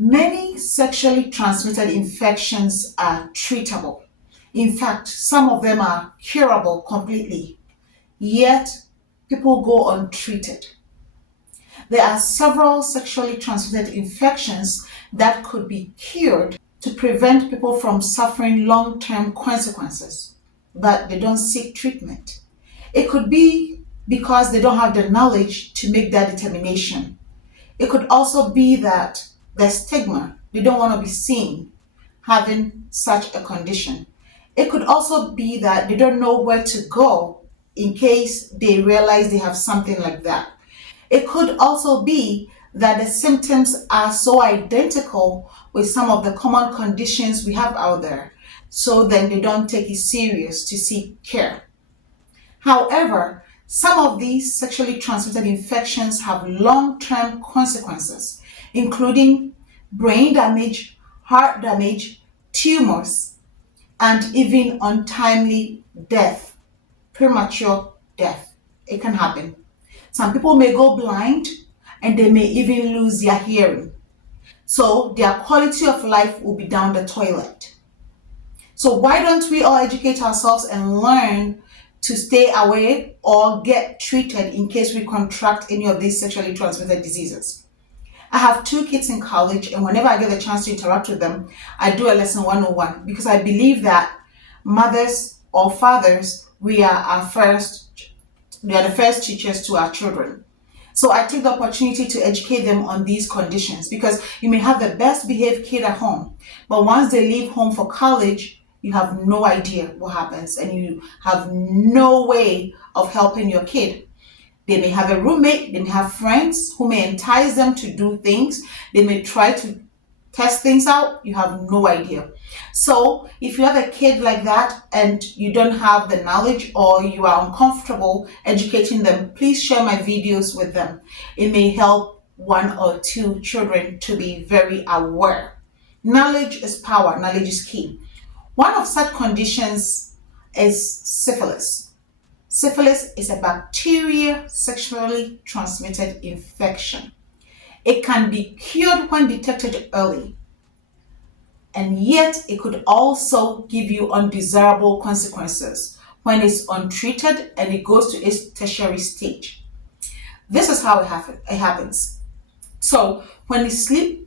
Many sexually transmitted infections are treatable. In fact, some of them are curable completely, yet people go untreated. There are several sexually transmitted infections that could be cured to prevent people from suffering long term consequences, but they don't seek treatment. It could be because they don't have the knowledge to make that determination. It could also be that the stigma, they don't want to be seen having such a condition. It could also be that they don't know where to go in case they realize they have something like that. It could also be that the symptoms are so identical with some of the common conditions we have out there, so then they don't take it serious to seek care. However, some of these sexually transmitted infections have long-term consequences, including brain damage, heart damage, tumors, and even untimely death, premature death. It can happen. Some people may go blind and they may even lose their hearing. So their quality of life will be down the toilet. So why don't we all educate ourselves and learn to stay away or get treated in case we contract any of these sexually transmitted diseases? I have two kids in college, and whenever I get the chance to interact with them, I do a lesson 101 because I believe that mothers or fathers, we are the first teachers to our children. So I take the opportunity to educate them on these conditions because you may have the best behaved kid at home, but once they leave home for college, you have no idea what happens and you have no way of helping your kid. They may have a roommate, they may have friends who may entice them to do things. They may try to test things out. You have no idea. So if you have a kid like that and you don't have the knowledge or you are uncomfortable educating them, please share my videos with them. It may help one or two children to be very aware. Knowledge is power. Knowledge is key. One of such conditions is syphilis. Syphilis is a bacteria sexually transmitted infection. It can be cured when detected early, and yet it could also give you undesirable consequences when it's untreated and it goes to its tertiary stage. This is how it happens. So when you sleep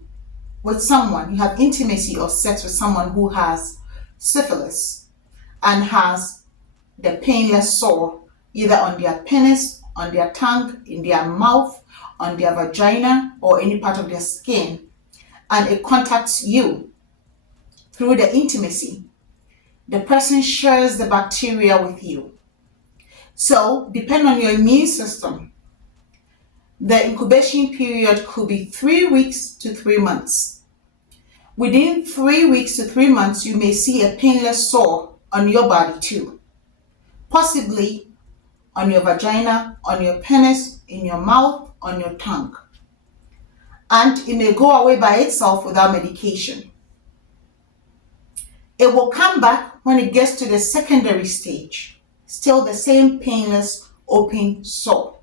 with someone, you have intimacy or sex with someone who has syphilis and has the painless sore either on their penis, on their tongue, in their mouth, on their vagina, or any part of their skin, and it contacts you through the intimacy, the person shares the bacteria with you. So, depending on your immune system, the incubation period could be 3 weeks to 3 months. Within 3 weeks to 3 months, you may see a painless sore on your body too, possibly on your vagina, on your penis, in your mouth, on your tongue. And it may go away by itself without medication. It will come back when it gets to the secondary stage, still the same painless open sore.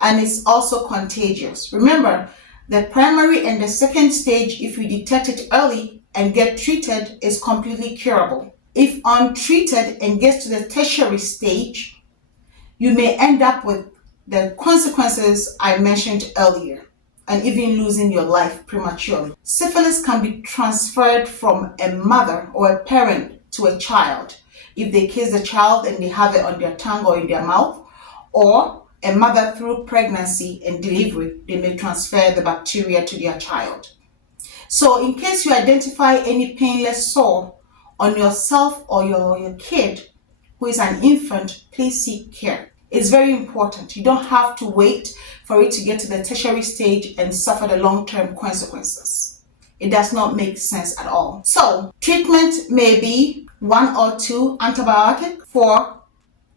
And it's also contagious. Remember, the primary and the second stage, if you detect it early and get treated, is completely curable. If untreated and gets to the tertiary stage, you may end up with the consequences I mentioned earlier and even losing your life prematurely. Syphilis can be transferred from a mother or a parent to a child if they kiss the child and they have it on their tongue or in their mouth, or a mother through pregnancy and delivery, they may transfer the bacteria to their child. So in case you identify any painless sore on yourself or your kid who is an infant, please seek care. It's very important. You don't have to wait for it to get to the tertiary stage and suffer the long-term consequences. It does not make sense at all. So treatment may be 1 or 2 antibiotics for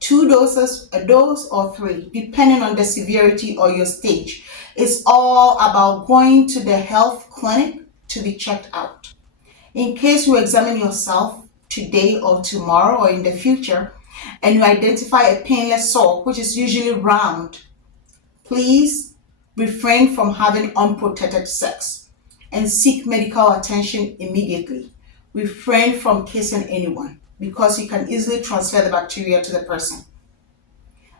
2 doses, a dose or 3, depending on the severity or your stage. It's all about going to the health clinic to be checked out. In case you examine yourself today or tomorrow or in the future, and you identify a painless sore, which is usually round, please refrain from having unprotected sex and seek medical attention immediately. Refrain from kissing anyone because you can easily transfer the bacteria to the person.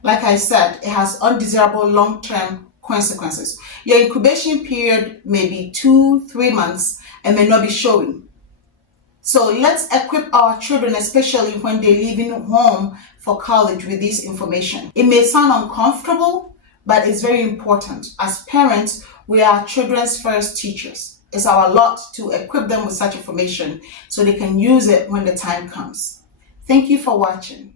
Like I said, it has undesirable long-term consequences. Your incubation period may be 2-3 months and may not be showing. So let's equip our children, especially when they're leaving home for college, with this information. It may sound uncomfortable, but it's very important. As parents, we are our children's first teachers. It's our lot to equip them with such information so they can use it when the time comes. Thank you for watching.